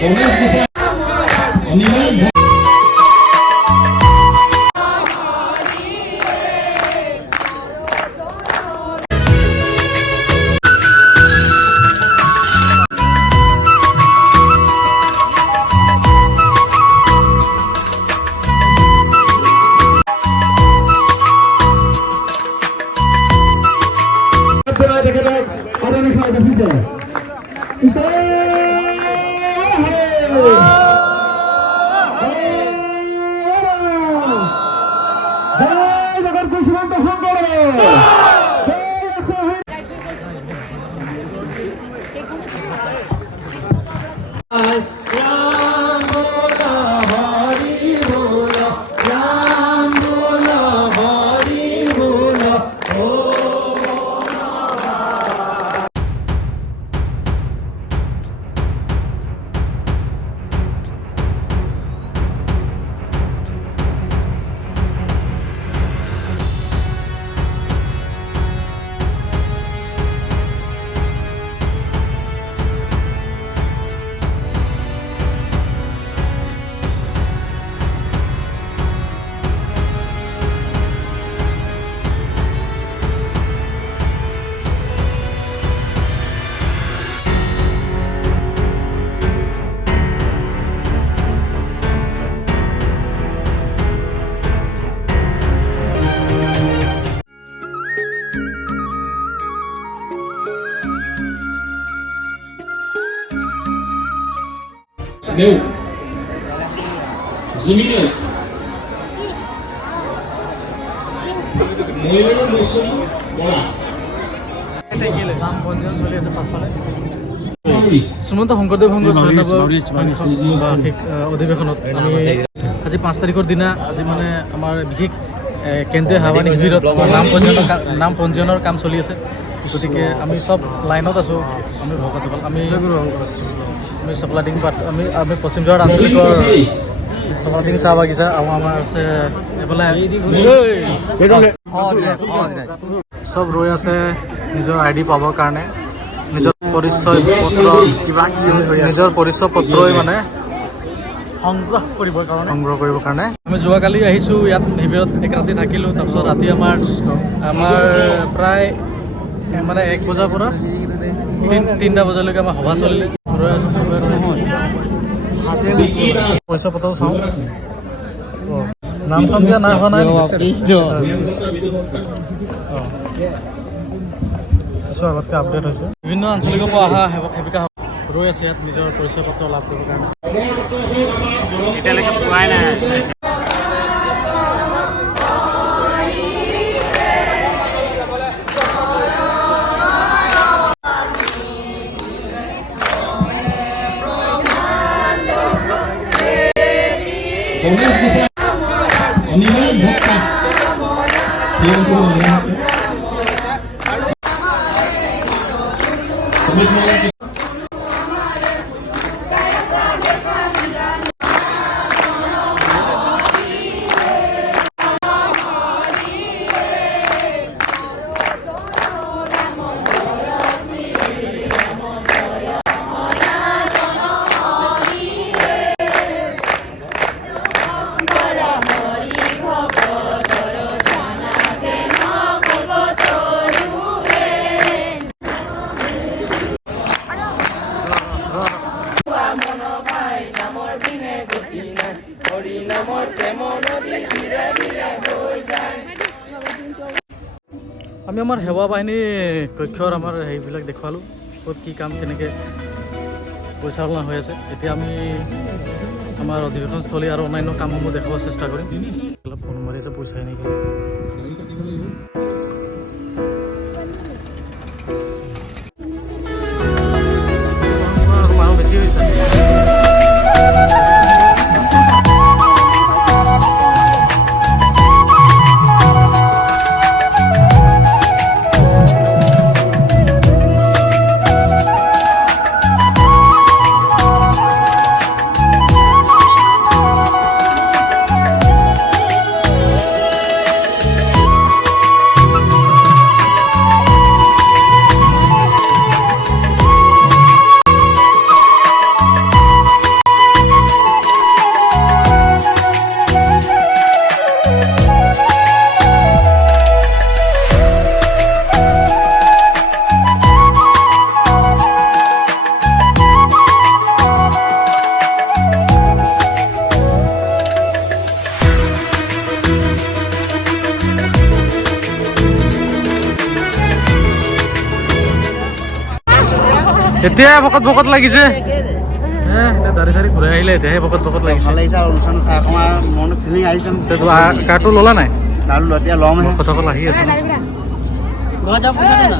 গণেশ গোসাই অনিমেষ নেও জমিনে ময়ূৰ মৌসুম বলা নাম পঞ্জীয়ন চলি আছে পাছফালে শ্ৰীমন্ত শংকৰদেৱ সংঘ ৯৬ বাৰ্ষিক অধিৱেশনত আমি আজি ৫ তাৰিখৰ দিনা আজি মানে আমাৰ বিশেষ কেন্দ্ৰীয় হাৱানী শিবিৰত আমাৰ নাম পঞ্জীয়নৰ কাম চলি আছে। গতিকে আমি চব লাইনত আছোঁ। আমি ভকতসকল আমি চকলাডিং আমি পশ্চিম যোৱাৰ আঞ্চলিকৰ চকলাডিং চাহ বাগিচা আৰু আমাৰ আছে এইফালে চব ৰৈ আছে নিজৰ ID পাবৰ কাৰণে, নিজৰ পৰিচয় পত্ৰই মানে সংগ্ৰহ কৰিবৰ কাৰণে আমি যোৱাকালি আহিছোঁ ইয়াত শিবিৰত এক ৰাতি থাকিলোঁ। তাৰপিছত ৰাতি আমাৰ প্ৰায় মানে 1 বজাৰ পৰা 3টা বজালৈকে আমাৰ সভা চলিলে। ৰৈ আছোঁ চবে পইচা পত্ৰ চাওঁ। নাম চাম দিয়া নাই হোৱা নাই কিছু আগতকৈ আপডেট হৈছে। বিভিন্ন আঞ্চলিকৰ পৰা অহা সেৱক সেৱিকা ৰৈ আছে ইয়াত নিজৰ পৰিচয় পত্ৰ লাভ কৰিবৰ কাৰণে। এতিয়ালৈকে পোৱাই নাই। গণেশ গোসাই অনিমেষ ভক্তা আমি আমাৰ সেৱা বাহিনী কক্ষৰ আমাৰ সেইবিলাক দেখুৱালোঁ, ক'ত কি কাম কেনেকৈ পৰিচালনা হৈ আছে। এতিয়া আমি আমাৰ অধিৱেশনস্থলী আৰু অন্যান্য কামসমূহ দেখাব চেষ্টা কৰিম। অলপ ফোন মাৰি আছে পইচাই নেকি। মানুহ বেছি হৈছে। এতিয়াহে ভকত ভকত লাগিছে এতিয়া দাড়ি চাড়ি ঘূৰাই আহিলে এতিয়াহে ভকত ভকত লাগিছে ভাল লাগিছে আৰু অনুষ্ঠান চাই অকণমান মনত ফিলিং আহিছে কাৰ্ডটো ল'লা নাই আৰু এতিয়া ল'ম কথাকল আহি আছে ঘৰত যাব পইচা দে না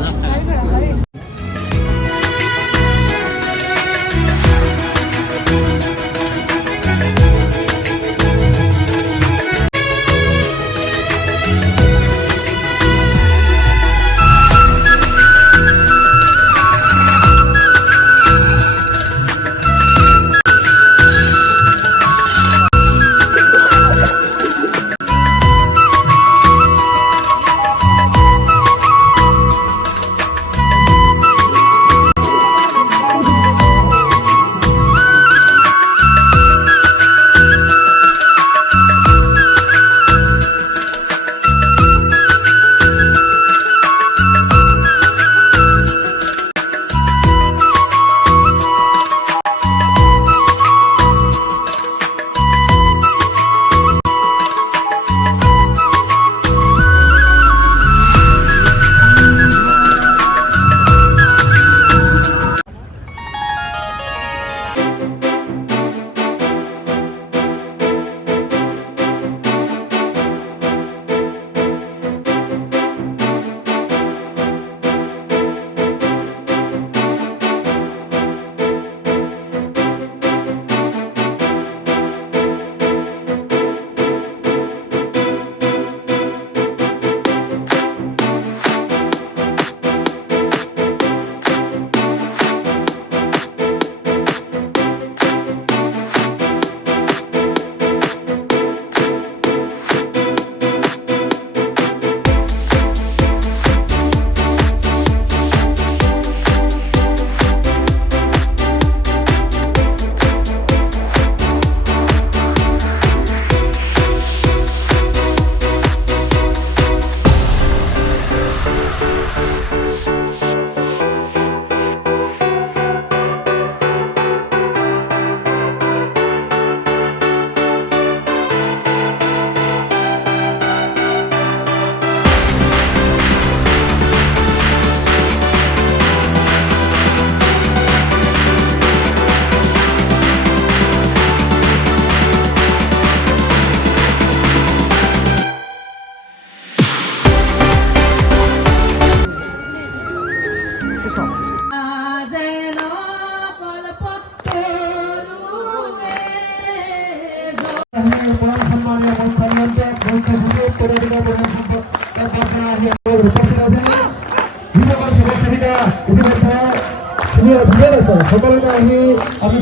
সকলোকে আহি আমি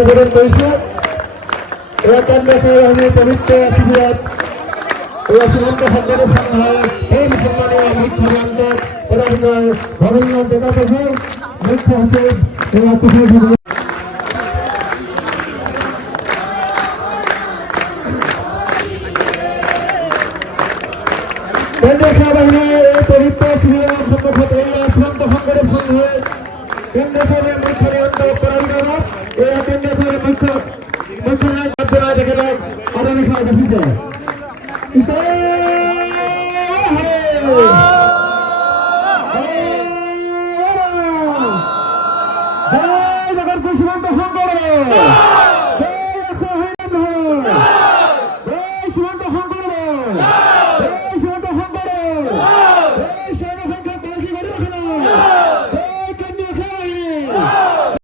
নিবেদন কৰিছোঁ এয়া কেন্দ্ৰকে আমি পবিত্ৰ শিবিৰত এয়া শ্ৰীমন্ত শংকৰদেৱ সংঘৰ এই মুছলমানীয় মুখ্য মন্ত্ৰক পদাধিকাৰী ৰবীন্দ্ৰ ডেকাপ্ৰভু মুখ্য সচিব এয়া কুশল কেন্দ্ৰীয় সেনাবাহিনীৰ এই পবিত্ৰ শিবিৰৰ সন্মুখত এয়া শ্ৰীমন্ত শংকৰদেৱ সংঘৰ কেন্দ্ৰীয় মুখ্য নিয়ন্ত্ৰক পদাধিকাৰক এয়া কেন্দ্ৰীয় মুখ্য জনাই তেখেতক আদৰণি যাচিছে শ্ৰীমন্ত শংকৰদেৱ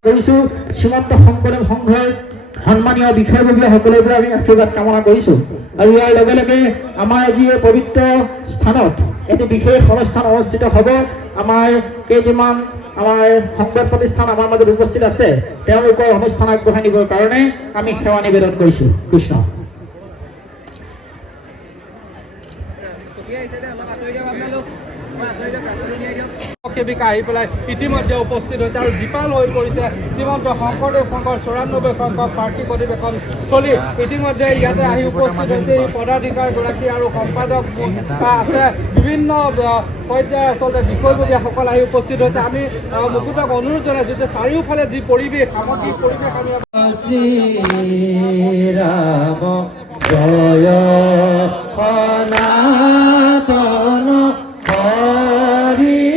কৰিছোঁ শ্ৰীমন্ত শংকৰদেৱ সংঘৰ সন্মানীয় বিষয়ববীয়াসকলৰ পৰা আমি আশীৰ্বাদ কামনা কৰিছোঁ আৰু ইয়াৰ লগে লগে আমাৰ আজি এই পবিত্ৰ স্থানত এটি বিশেষ অনুষ্ঠান অনুষ্ঠিত হ'ব আমাৰ কেইটিমান আমাৰ সংবাদ প্ৰতিষ্ঠান আমাৰ মাজত উপস্থিত আছে তেওঁলোকৰ অনুষ্ঠান আগবঢ়াই নিবৰ কাৰণে আমি সেৱা নিবেদন কৰিছোঁ কৃষ্ণ সেবিকা আহি পেলাই ইতিমধ্যে উপস্থিত হৈছে আৰু দীপাল হৈ পৰিছে শ্ৰীমন্ত শংকৰদেৱ সংঘৰ 94 সংখ্যক বাৰ্ষিক অধিৱেশন স্থলী ইতিমধ্যে ইয়াতে আহি উপস্থিত হৈছে এই পদাধিকাৰীগৰাকী আৰু সম্পাদক আছে বিভিন্ন পৰ্যায়ৰ আচলতে বিষয়ববীয়াসকল আহি উপস্থিত হৈছে আমি মুকুটক অনুৰোধ জনাইছোঁ যে চাৰিওফালে যি পৰিৱেশ সামগ্ৰিক পৰিৱেশ আমি শ্ৰীৰাম জয় সনাতন হৰি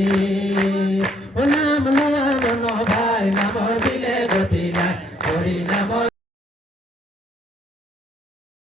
হে